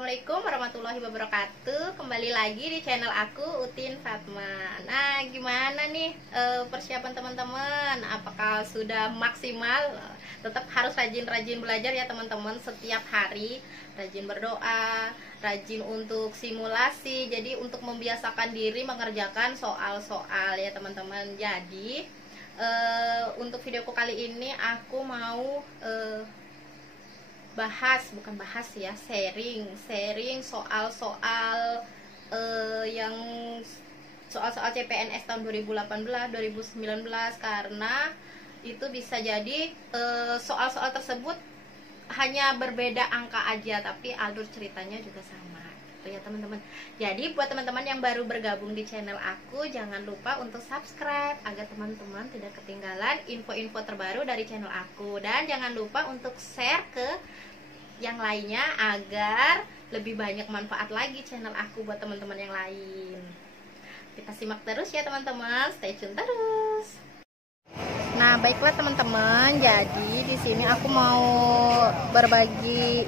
Assalamualaikum warahmatullahi wabarakatuh. Kembali lagi di channel aku, Utin Fatma. Nah, gimana nih persiapan teman-teman? Apakah sudah maksimal? Tetap harus rajin-rajin belajar ya teman-teman, setiap hari. Rajin berdoa, rajin untuk simulasi. Jadi untuk membiasakan diri mengerjakan soal-soal ya teman-teman. Jadi untuk videoku kali ini aku mau sharing soal-soal yang soal-soal CPNS tahun 2018 2019, karena itu bisa jadi soal-soal tersebut hanya berbeda angka aja, tapi alur ceritanya juga sama gitu ya teman-teman. Jadi buat teman-teman yang baru bergabung di channel aku, jangan lupa untuk subscribe agar teman-teman tidak ketinggalan info-info terbaru dari channel aku, dan jangan lupa untuk share ke yang lainnya agar lebih banyak manfaat lagi channel aku buat teman-teman yang lain. Kita simak terus ya teman-teman, stay tune terus. Nah, baiklah teman-teman, jadi di sini aku mau berbagi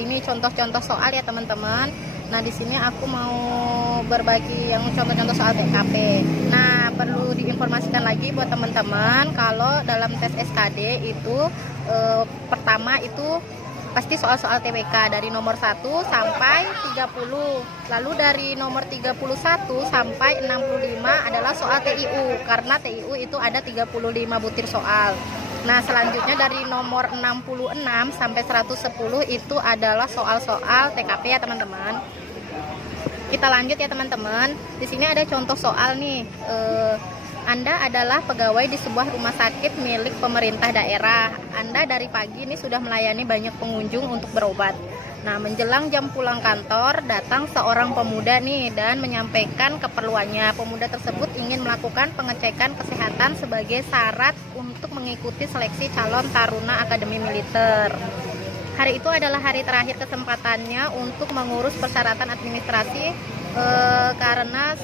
ini contoh-contoh soal ya teman-teman. Nah, di sini aku mau berbagi yang contoh-contoh soal TKP. Nah, perlu diinformasikan lagi buat teman-teman kalau dalam tes SKD itu pertama itu pasti soal-soal TWK dari nomor 1 sampai 30. Lalu dari nomor 31 sampai 65 adalah soal TIU, karena TIU itu ada 35 butir soal. Nah, selanjutnya dari nomor 66 sampai 110 itu adalah soal-soal TKP ya teman-teman. Kita lanjut ya teman-teman. Di sini ada contoh soal nih. Anda adalah pegawai di sebuah rumah sakit milik pemerintah daerah. Anda dari pagi ini sudah melayani banyak pengunjung untuk berobat. Nah, menjelang jam pulang kantor, datang seorang pemuda nih dan menyampaikan keperluannya. Pemuda tersebut ingin melakukan pengecekan kesehatan sebagai syarat untuk mengikuti seleksi calon taruna Akademi Militer. Hari itu adalah hari terakhir kesempatannya untuk mengurus persyaratan administrasi karena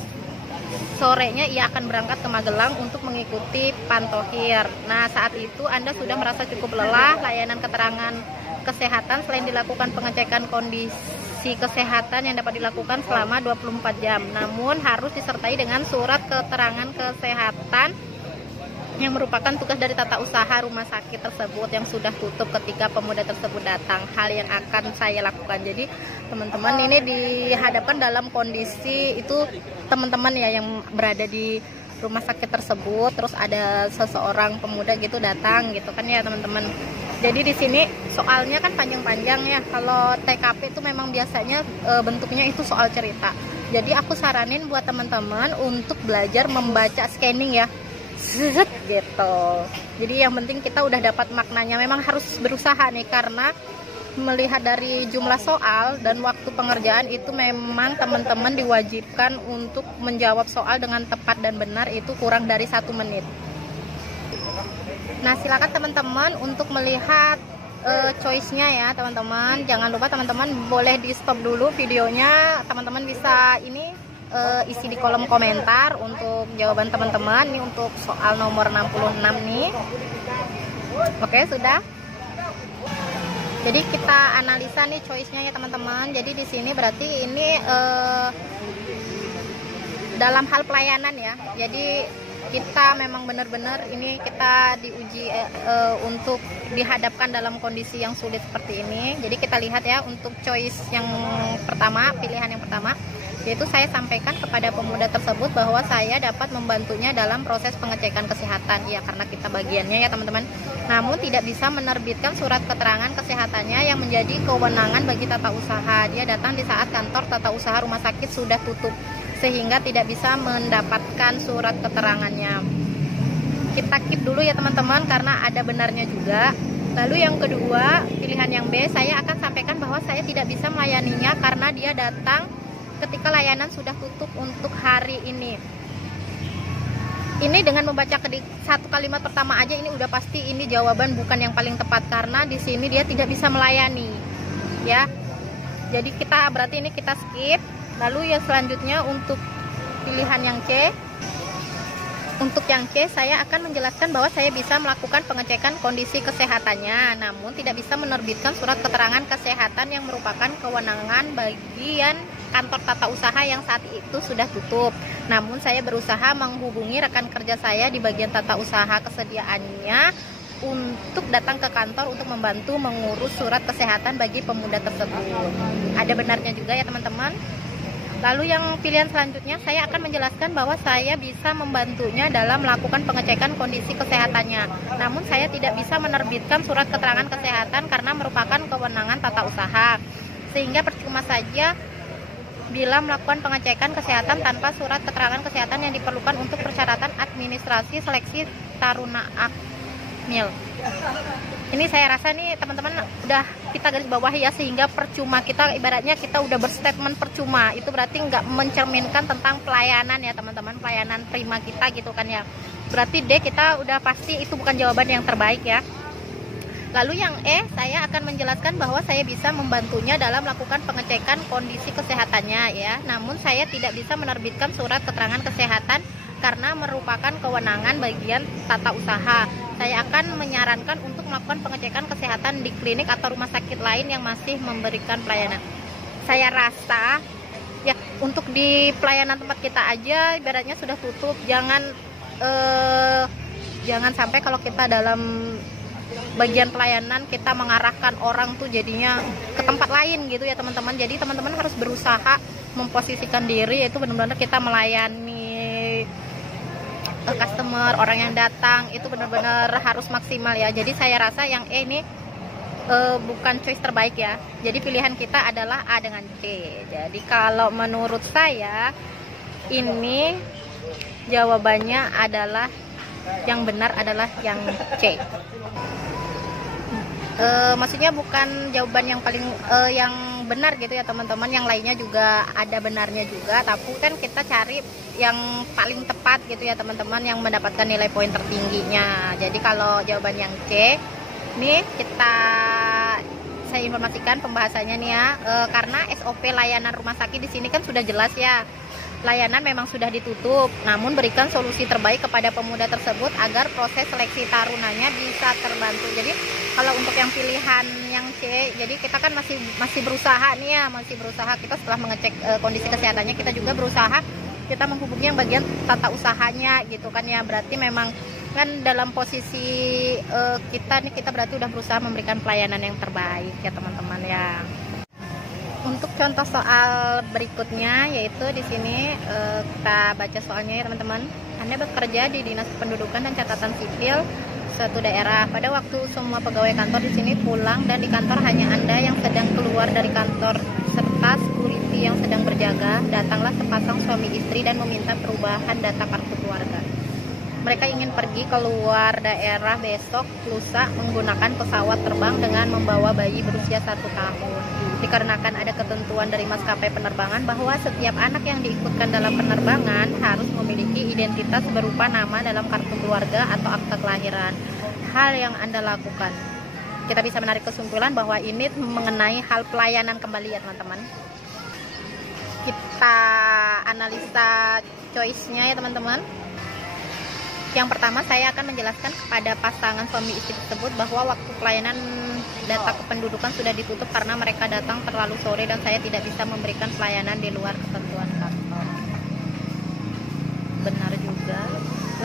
sorenya ia akan berangkat ke Magelang untuk mengikuti pantohir. Nah, saat itu Anda sudah merasa cukup lelah. Layanan keterangan kesehatan selain dilakukan pengecekan kondisi kesehatan yang dapat dilakukan selama 24 jam, namun harus disertai dengan surat keterangan kesehatan yang merupakan tugas dari tata usaha rumah sakit tersebut yang sudah tutup ketika pemuda tersebut datang. Hal yang akan saya lakukan. Jadi teman-teman ini dihadapkan dalam kondisi itu teman-teman ya yang berada di rumah sakit tersebut, terus ada seseorang pemuda gitu datang gitu kan ya teman-teman. Jadi di sini soalnya kan panjang-panjang ya. Kalau TKP itu memang biasanya bentuknya itu soal cerita. Jadi aku saranin buat teman-teman untuk belajar membaca scanning ya. Gitu. Jadi yang penting kita udah dapat maknanya. Memang harus berusaha nih, karena melihat dari jumlah soal dan waktu pengerjaan itu memang teman-teman diwajibkan untuk menjawab soal dengan tepat dan benar itu kurang dari 1 menit. Nah, silakan teman-teman untuk melihat choice-nya ya teman-teman. Jangan lupa teman-teman boleh di stop dulu videonya. Teman-teman bisa ini isi di kolom komentar untuk jawaban teman-teman. Ini untuk soal nomor 66 nih. Oke, sudah. Jadi kita analisa nih choice-nya ya teman-teman. Jadi di sini berarti ini dalam hal pelayanan ya. Jadi kita memang benar-benar ini kita diuji untuk dihadapkan dalam kondisi yang sulit seperti ini. Jadi kita lihat ya untuk choice yang pertama, pilihan yang pertama, yaitu saya sampaikan kepada pemuda tersebut bahwa saya dapat membantunya dalam proses pengecekan kesehatan. Ya, karena kita bagiannya ya teman-teman. Namun tidak bisa menerbitkan surat keterangan kesehatannya yang menjadi kewenangan bagi tata usaha. Dia datang di saat kantor tata usaha rumah sakit sudah tutup, sehingga tidak bisa mendapatkan surat keterangannya. Kita keep dulu ya teman-teman, karena ada benarnya juga. Lalu yang kedua, pilihan yang B, saya akan sampaikan bahwa saya tidak bisa melayaninya karena dia datang ketika layanan sudah tutup untuk hari ini. Ini dengan membaca satu kalimat pertama aja ini udah pasti ini jawaban bukan yang paling tepat, karena di sini dia tidak bisa melayani ya. Jadi kita berarti ini kita skip. Lalu yang selanjutnya untuk pilihan yang C, Untuk yang C, saya akan menjelaskan bahwa saya bisa melakukan pengecekan kondisi kesehatannya, namun tidak bisa menerbitkan surat keterangan kesehatan yang merupakan kewenangan bagian kantor tata usaha yang saat itu sudah tutup. Namun saya berusaha menghubungi rekan kerja saya di bagian tata usaha kesediaannya untuk datang ke kantor untuk membantu mengurus surat kesehatan bagi pemuda tersebut. Ada benarnya juga ya teman-teman. Lalu yang pilihan selanjutnya, saya akan menjelaskan bahwa saya bisa membantunya dalam melakukan pengecekan kondisi kesehatannya. Namun saya tidak bisa menerbitkan surat keterangan kesehatan karena merupakan kewenangan tata usaha. Sehingga percuma saja bila melakukan pengecekan kesehatan tanpa surat keterangan kesehatan yang diperlukan untuk persyaratan administrasi seleksi taruna akmil. Ini saya rasa nih teman-teman udah kita garis bawah ya, sehingga percuma, kita ibaratnya kita udah berstatement percuma, itu berarti nggak mencerminkan tentang pelayanan ya teman-teman, pelayanan prima kita gitu kan ya. Berarti D kita udah pasti itu bukan jawaban yang terbaik ya. Lalu yang E, saya akan menjelaskan bahwa saya bisa membantunya dalam melakukan pengecekan kondisi kesehatannya ya, namun saya tidak bisa menerbitkan surat keterangan kesehatan karena merupakan kewenangan bagian tata usaha. Saya akan menyarankan untuk melakukan pengecekan kesehatan di klinik atau rumah sakit lain yang masih memberikan pelayanan. Saya rasa ya untuk di pelayanan tempat kita aja ibaratnya sudah tutup. Jangan sampai kalau kita dalam bagian pelayanan kita mengarahkan orang tuh jadinya ke tempat lain gitu ya teman-teman. Jadi teman-teman harus berusaha memposisikan diri, yaitu benar-benar kita melayani customer, orang yang datang itu benar-benar harus maksimal ya. Jadi saya rasa yang E ini bukan choice terbaik ya. Jadi pilihan kita adalah A dengan C. Jadi kalau menurut saya ini jawabannya adalah yang benar adalah yang C. Maksudnya bukan jawaban yang paling yang benar gitu ya teman-teman, yang lainnya juga ada benarnya juga, tapi kan kita cari yang paling tepat gitu ya teman-teman, yang mendapatkan nilai poin tertingginya. Jadi kalau jawaban yang C nih saya informasikan pembahasannya nih ya, karena SOP layanan rumah sakit di sini kan sudah jelas ya, layanan memang sudah ditutup, namun berikan solusi terbaik kepada pemuda tersebut agar proses seleksi tarunanya bisa terbantu. Jadi kalau untuk yang pilihan yang C, jadi kita kan masih berusaha nih ya, masih berusaha. Kita setelah mengecek kondisi kesehatannya, kita juga berusaha kita menghubungi yang bagian tata usahanya gitu kan ya. Berarti memang kan dalam posisi kita berarti udah berusaha memberikan pelayanan yang terbaik ya teman-teman ya. Untuk contoh soal berikutnya, yaitu di sini kita baca soalnya ya teman-teman. Anda bekerja di Dinas Kependudukan dan Catatan Sipil suatu daerah. Pada waktu semua pegawai kantor di sini pulang dan di kantor hanya Anda yang sedang keluar dari kantor serta security yang sedang berjaga, datanglah sepasang suami istri dan meminta perubahan data kartu keluarga. Mereka ingin pergi keluar daerah besok lusa menggunakan pesawat terbang dengan membawa bayi berusia 1 tahun. Dikarenakan ada ketentuan dari maskapai penerbangan bahwa setiap anak yang diikutkan dalam penerbangan harus memiliki identitas berupa nama dalam kartu keluarga atau akta kelahiran. Hal yang Anda lakukan, kita bisa menarik kesimpulan bahwa ini mengenai hal pelayanan kembali ya teman-teman. Kita analisa choice-nya ya teman-teman. Yang pertama, saya akan menjelaskan kepada pasangan suami istri tersebut bahwa waktu pelayanan data kependudukan sudah ditutup karena mereka datang terlalu sore dan saya tidak bisa memberikan pelayanan di luar ketentuan kantor. Benar juga.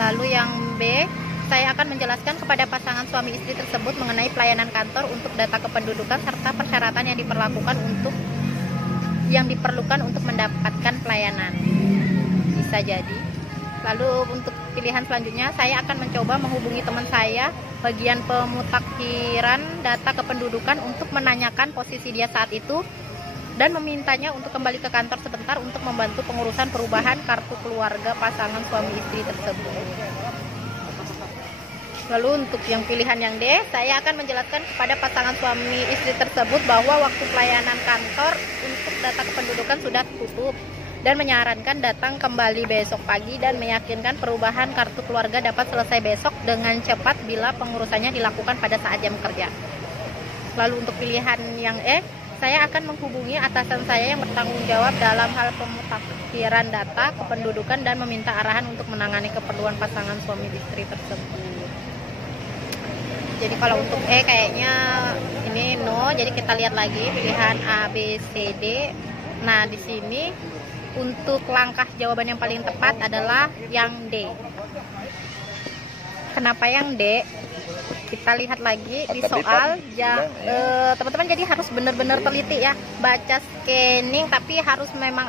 Lalu yang B, saya akan menjelaskan kepada pasangan suami istri tersebut mengenai pelayanan kantor untuk data kependudukan serta persyaratan yang diperlukan untuk mendapatkan pelayanan. Bisa jadi. Lalu untuk pilihan selanjutnya, saya akan mencoba menghubungi teman saya bagian pemutakhiran data kependudukan untuk menanyakan posisi dia saat itu dan memintanya untuk kembali ke kantor sebentar untuk membantu pengurusan perubahan kartu keluarga pasangan suami istri tersebut. Lalu untuk yang pilihan yang D, saya akan menjelaskan kepada pasangan suami istri tersebut bahwa waktu pelayanan kantor untuk data kependudukan sudah tutup dan menyarankan datang kembali besok pagi dan meyakinkan perubahan kartu keluarga dapat selesai besok dengan cepat bila pengurusannya dilakukan pada saat jam kerja. Lalu untuk pilihan yang E, saya akan menghubungi atasan saya yang bertanggung jawab dalam hal pemutakhiran data kependudukan dan meminta arahan untuk menangani keperluan pasangan suami istri tersebut. Jadi kalau untuk kayaknya ini no, jadi kita lihat lagi pilihan A, B, C, D. Nah, di sini untuk langkah jawaban yang paling tepat adalah yang D. Kenapa yang D? Kita lihat lagi di soal teman-teman, jadi harus benar-benar teliti ya, baca scanning, tapi harus memang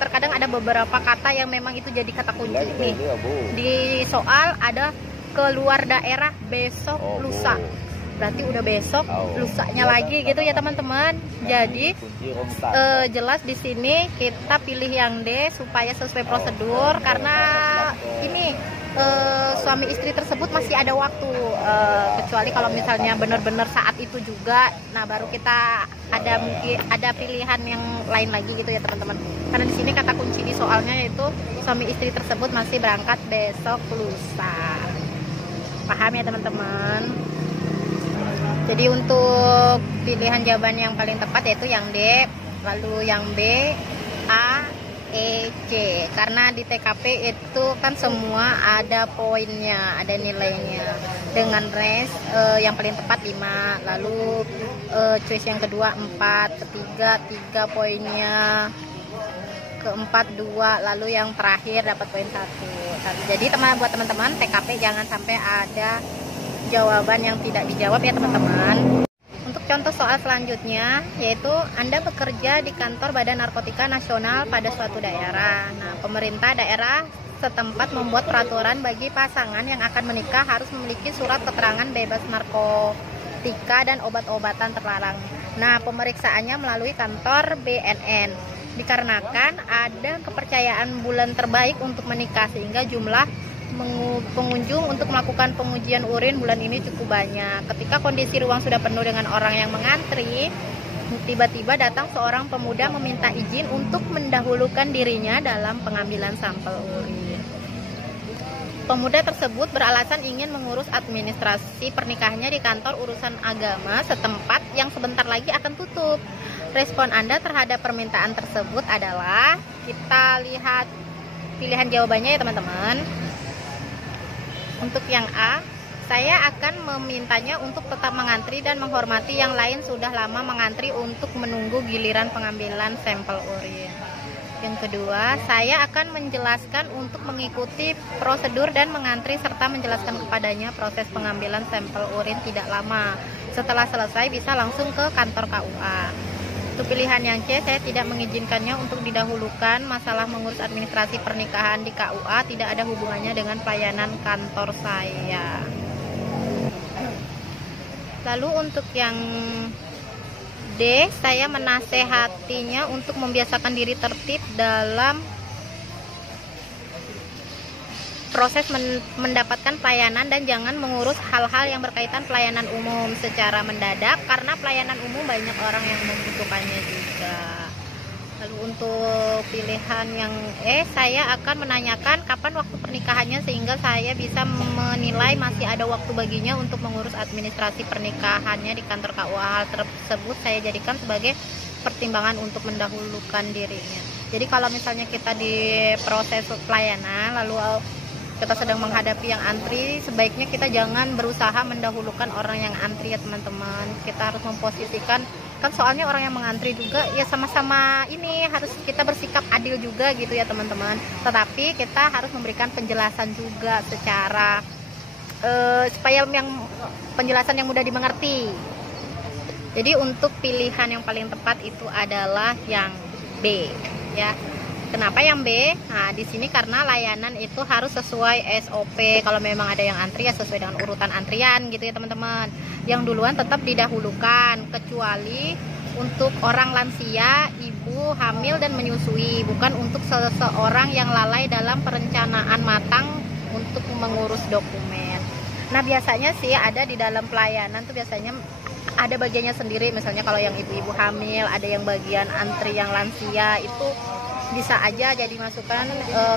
terkadang ada beberapa kata yang memang itu jadi kata kunci nih. Di soal ada keluar daerah besok lusa, berarti udah besok lusanya lagi gitu ya teman-teman. Jadi jelas di sini kita pilih yang D supaya sesuai prosedur, karena ini suami istri tersebut masih ada waktu, kecuali kalau misalnya benar-benar saat itu juga, nah baru kita ada pilihan yang lain lagi gitu ya teman-teman. Karena di sini kata kunci di soalnya yaitu suami istri tersebut masih berangkat besok lusa. Paham ya teman-teman? Jadi untuk pilihan jawaban yang paling tepat yaitu yang D, lalu yang B, A, E, C. Karena di TKP itu kan semua ada poinnya, ada nilainya. Dengan range yang paling tepat 5, lalu choice yang kedua 4, ketiga 3 poinnya, keempat 2, lalu yang terakhir dapat poin 1. Jadi buat teman-teman TKP jangan sampai ada jawaban yang tidak dijawab ya teman-teman. Untuk contoh soal selanjutnya, yaitu Anda bekerja di kantor Badan Narkotika Nasional pada suatu daerah. Nah, pemerintah daerah setempat membuat peraturan bagi pasangan yang akan menikah harus memiliki surat keterangan bebas narkotika dan obat-obatan terlarang. Nah, pemeriksaannya melalui kantor BNN. Dikarenakan ada kepercayaan bulan terbaik untuk menikah, sehingga jumlah pengunjung untuk melakukan pengujian urin bulan ini cukup banyak. Ketika kondisi ruang sudah penuh dengan orang yang mengantri, tiba-tiba datang seorang pemuda meminta izin untuk mendahulukan dirinya dalam pengambilan sampel urin. Pemuda tersebut beralasan ingin mengurus administrasi pernikahannya di kantor urusan agama setempat yang sebentar lagi akan tutup. Respon Anda terhadap permintaan tersebut adalah, kita lihat pilihan jawabannya ya teman-teman. Untuk yang A, saya akan memintanya untuk tetap mengantri dan menghormati yang lain sudah lama mengantri untuk menunggu giliran pengambilan sampel urin. Yang kedua, saya akan menjelaskan untuk mengikuti prosedur dan mengantri serta menjelaskan kepadanya proses pengambilan sampel urin tidak lama. Setelah selesai bisa langsung ke kantor KUA. Untuk pilihan yang C, saya tidak mengizinkannya untuk didahulukan. Masalah mengurus administrasi pernikahan di KUA tidak ada hubungannya dengan pelayanan kantor saya. Lalu untuk yang D, saya menasehatinya untuk membiasakan diri tertib dalam proses mendapatkan pelayanan dan jangan mengurus hal-hal yang berkaitan pelayanan umum secara mendadak, karena pelayanan umum banyak orang yang membutuhkannya juga. Lalu untuk pilihan yang E, saya akan menanyakan kapan waktu pernikahannya sehingga saya bisa menilai masih ada waktu baginya untuk mengurus administrasi pernikahannya di kantor KUA. Hal tersebut saya jadikan sebagai pertimbangan untuk mendahulukan dirinya. Jadi kalau misalnya kita di proses pelayanan lalu kita sedang menghadapi yang antri, sebaiknya kita jangan berusaha mendahulukan orang yang antri ya teman-teman. Kita harus memposisikan, kan soalnya orang yang mengantri juga ya sama-sama ini harus kita bersikap adil juga gitu ya teman-teman. Tetapi kita harus memberikan penjelasan juga secara supaya penjelasan yang mudah dimengerti. Jadi untuk pilihan yang paling tepat itu adalah yang B ya. Kenapa yang B? Nah, di sini karena layanan itu harus sesuai SOP. Kalau memang ada yang antri ya sesuai dengan urutan antrian gitu ya teman-teman. Yang duluan tetap didahulukan, kecuali untuk orang lansia, ibu, hamil dan menyusui, bukan untuk seseorang yang lalai dalam perencanaan matang untuk mengurus dokumen. Nah, biasanya sih ada di dalam pelayanan tuh biasanya ada bagiannya sendiri. Misalnya kalau yang ibu-ibu hamil, ada yang bagian antri yang lansia itu bisa aja jadi masukan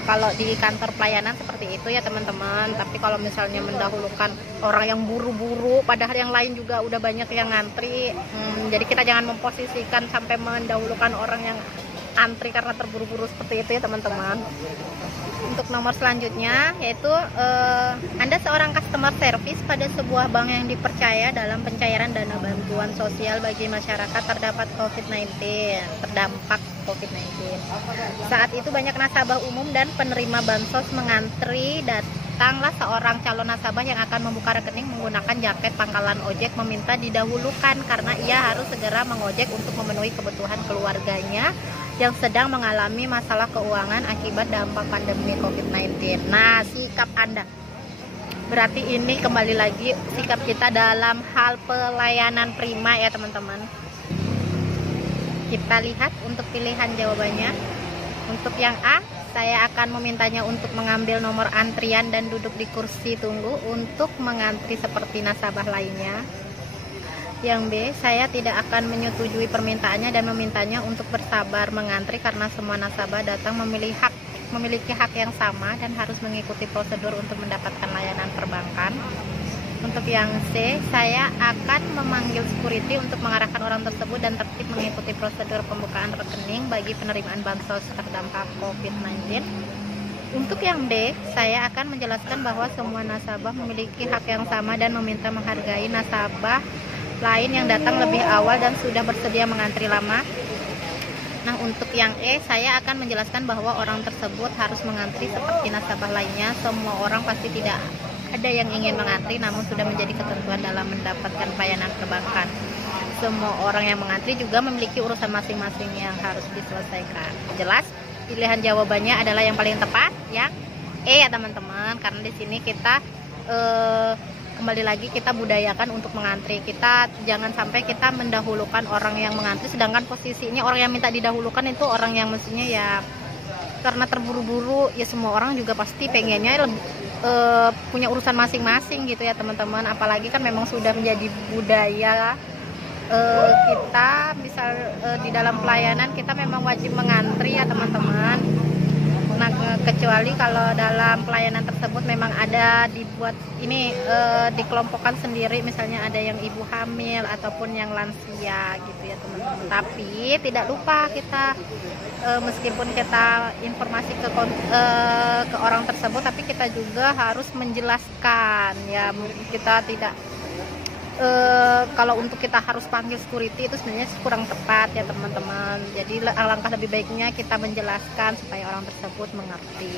kalau di kantor pelayanan seperti itu ya teman-teman. Tapi kalau misalnya mendahulukan orang yang buru-buru padahal yang lain juga udah banyak yang ngantri, jadi kita jangan memposisikan sampai mendahulukan orang yang antri karena terburu-buru seperti itu ya teman-teman. Untuk nomor selanjutnya yaitu Anda seorang customer service pada sebuah bank yang dipercaya dalam pencairan dana bantuan sosial bagi masyarakat terdampak COVID-19. Saat itu banyak nasabah umum dan penerima bansos mengantri. Datanglah seorang calon nasabah yang akan membuka rekening menggunakan jaket pangkalan ojek meminta didahulukan karena ia harus segera mengojek untuk memenuhi kebutuhan keluarganya yang sedang mengalami masalah keuangan akibat dampak pandemi COVID-19. Nah, sikap Anda berarti ini kembali lagi sikap kita dalam hal pelayanan prima ya teman-teman. Kita lihat untuk pilihan jawabannya. Untuk yang A, saya akan memintanya untuk mengambil nomor antrian dan duduk di kursi tunggu untuk mengantri seperti nasabah lainnya. Yang B, saya tidak akan menyetujui permintaannya dan memintanya untuk bersabar mengantri karena semua nasabah datang memiliki hak yang sama dan harus mengikuti prosedur untuk mendapatkan layanan perbankan. Untuk yang C, saya akan memanggil security untuk mengarahkan orang tersebut dan tertib mengikuti prosedur pembukaan rekening bagi penerimaan bansos terdampak COVID-19. Untuk yang D, saya akan menjelaskan bahwa semua nasabah memiliki hak yang sama dan meminta menghargai nasabah lain yang datang lebih awal dan sudah bersedia mengantri lama. Nah, untuk yang E, saya akan menjelaskan bahwa orang tersebut harus mengantri seperti nasabah lainnya. Semua orang pasti tidak ada yang ingin mengantri, namun sudah menjadi ketentuan dalam mendapatkan pelayanan perbankan. Semua orang yang mengantri juga memiliki urusan masing-masing yang harus diselesaikan. Jelas, pilihan jawabannya adalah yang paling tepat, yang E ya teman-teman. Karena di sini kita kembali lagi kita budayakan untuk mengantri. Kita jangan sampai kita mendahulukan orang yang mengantri, sedangkan posisinya orang yang minta didahulukan itu orang yang mestinya ya karena terburu-buru. Ya semua orang juga pasti pengennya punya urusan masing-masing gitu ya teman-teman. Apalagi kan memang sudah menjadi budaya kita misal di dalam pelayanan kita memang wajib mengantri ya teman-teman. Nah, kecuali kalau dalam pelayanan tersebut memang ada dibuat ini dikelompokkan sendiri, misalnya ada yang ibu hamil ataupun yang lansia gitu ya teman-teman. Tapi tidak lupa kita meskipun kita informasi ke orang tersebut, tapi kita juga harus menjelaskan ya. Kita tidak kalau untuk kita harus panggil security itu sebenarnya kurang tepat ya teman-teman. Jadi alangkah lebih baiknya kita menjelaskan supaya orang tersebut mengerti.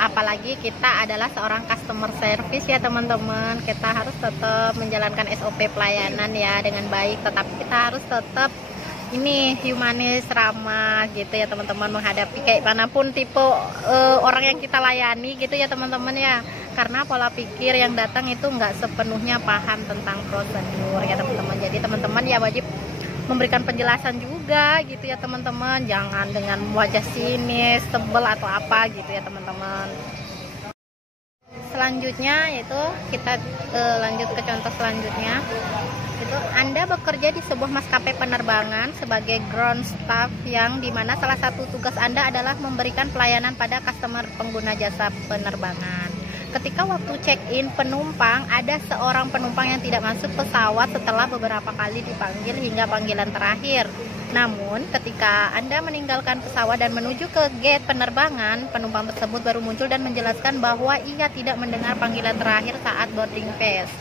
Apalagi kita adalah seorang customer service ya teman-teman. Kita harus tetap menjalankan SOP pelayanan ya dengan baik, tetapi kita harus tetap ini humanis, ramah gitu ya teman-teman, menghadapi kayak manapun tipe orang yang kita layani gitu ya teman-teman ya. Karena pola pikir yang datang itu nggak sepenuhnya paham tentang prosedur ya teman-teman. Jadi teman-teman ya wajib memberikan penjelasan juga gitu ya teman-teman. Jangan dengan wajah sinis, sebel atau apa gitu ya teman-teman. Selanjutnya yaitu kita lanjut ke contoh selanjutnya. Itu Anda bekerja di sebuah maskapai penerbangan sebagai ground staff yang dimana salah satu tugas Anda adalah memberikan pelayanan pada customer pengguna jasa penerbangan. Ketika waktu check-in penumpang, ada seorang penumpang yang tidak masuk pesawat setelah beberapa kali dipanggil hingga panggilan terakhir. Namun, ketika Anda meninggalkan pesawat dan menuju ke gate penerbangan, penumpang tersebut baru muncul dan menjelaskan bahwa ia tidak mendengar panggilan terakhir saat boarding pass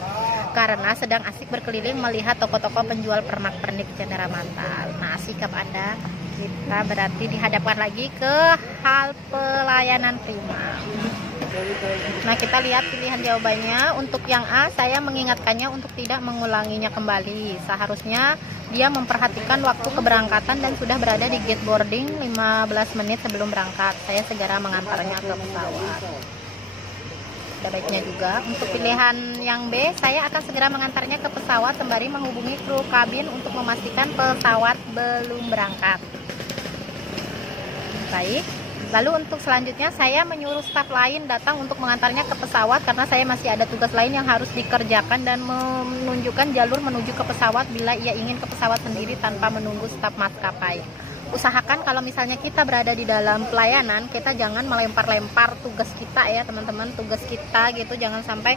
karena sedang asik berkeliling melihat toko-toko penjual pernak-pernik cenderamata. Nah, sikap Anda kita berarti dihadapkan lagi ke hal pelayanan prima. Nah, kita lihat pilihan jawabannya. Untuk yang A, saya mengingatkannya untuk tidak mengulanginya kembali. Seharusnya dia memperhatikan waktu keberangkatan dan sudah berada di gate boarding 15 menit sebelum berangkat. Saya segera mengantarnya ke pesawat. Ada baiknya juga. Untuk pilihan yang B, saya akan segera mengantarnya ke pesawat sembari menghubungi kru kabin untuk memastikan pesawat belum berangkat. Baik. Lalu untuk selanjutnya saya menyuruh staf lain datang untuk mengantarnya ke pesawat karena saya masih ada tugas lain yang harus dikerjakan dan menunjukkan jalur menuju ke pesawat bila ia ingin ke pesawat sendiri tanpa menunggu staf maskapai. Usahakan kalau misalnya kita berada di dalam pelayanan, kita jangan melempar-lempar tugas kita ya teman-teman, tugas kita gitu, jangan sampai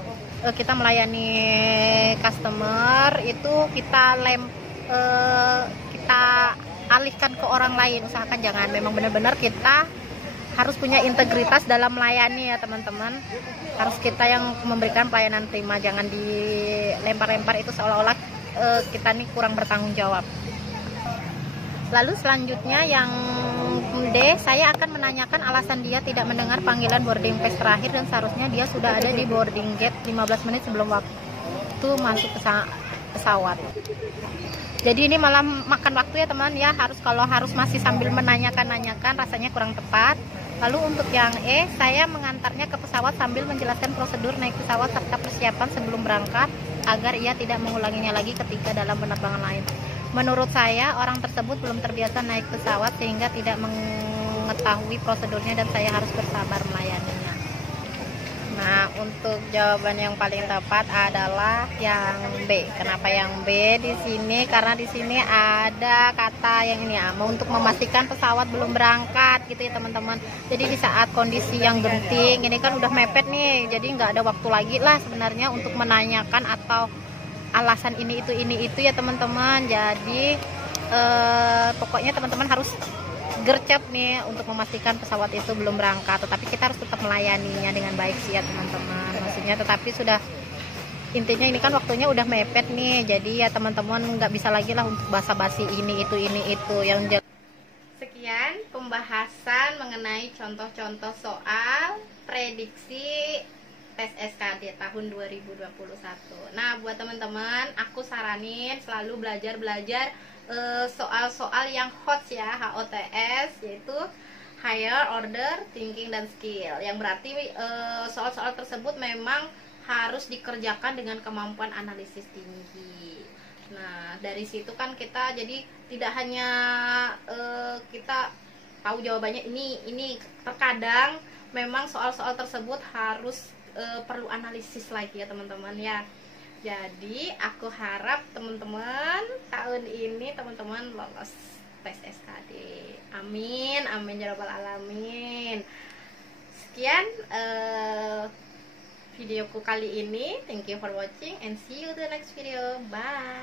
kita melayani customer itu kita kita alihkan ke orang lain. Usahakan jangan, memang benar-benar kita harus punya integritas dalam melayani ya teman-teman, harus kita yang memberikan pelayanan prima, jangan dilempar-lempar itu seolah-olah kita nih kurang bertanggung jawab. Lalu selanjutnya yang D, saya akan menanyakan alasan dia tidak mendengar panggilan boarding pass terakhir dan seharusnya dia sudah ada di boarding gate 15 menit sebelum waktu masuk pesawat. Jadi ini malah makan waktu ya teman ya, kalau harus masih sambil menanyakan rasanya kurang tepat. Lalu untuk yang E, saya mengantarnya ke pesawat sambil menjelaskan prosedur naik pesawat serta persiapan sebelum berangkat agar ia tidak mengulanginya lagi ketika dalam penerbangan lain. Menurut saya, orang tersebut belum terbiasa naik pesawat sehingga tidak mengetahui prosedurnya dan saya harus bersabar melayaninya. Nah, untuk jawaban yang paling tepat adalah yang B. Kenapa yang B di sini? Karena di sini ada kata yang ini ya, untuk memastikan pesawat belum berangkat gitu ya teman-teman. Jadi di saat kondisi yang genting, ini kan udah mepet nih, jadi nggak ada waktu lagi lah sebenarnya untuk menanyakan atau alasan ini itu ya teman-teman. Jadi pokoknya teman-teman harus gercep nih untuk memastikan pesawat itu belum berangkat, tetapi kita harus tetap melayaninya dengan baik sih ya teman-teman. Maksudnya tetapi sudah, intinya ini kan waktunya udah mepet nih, jadi ya teman-teman nggak bisa lagi lah untuk basa-basi ini itu yang sekian pembahasan mengenai contoh-contoh soal prediksi tes SKD tahun 2021. Nah, buat teman-teman, aku saranin selalu belajar soal-soal yang hot ya, HOTS, yaitu Higher Order Thinking dan Skill, yang berarti soal-soal tersebut memang harus dikerjakan dengan kemampuan analisis tinggi. Nah, dari situ kan kita jadi tidak hanya kita tahu jawabannya ini terkadang memang soal-soal tersebut harus perlu analisis lagi ya teman-teman ya. Jadi aku harap teman-teman tahun ini teman-teman lolos tes SKD. Amin, amin ya rabbal alamin. Sekian videoku kali ini. Thank you for watching and see you the next video. Bye.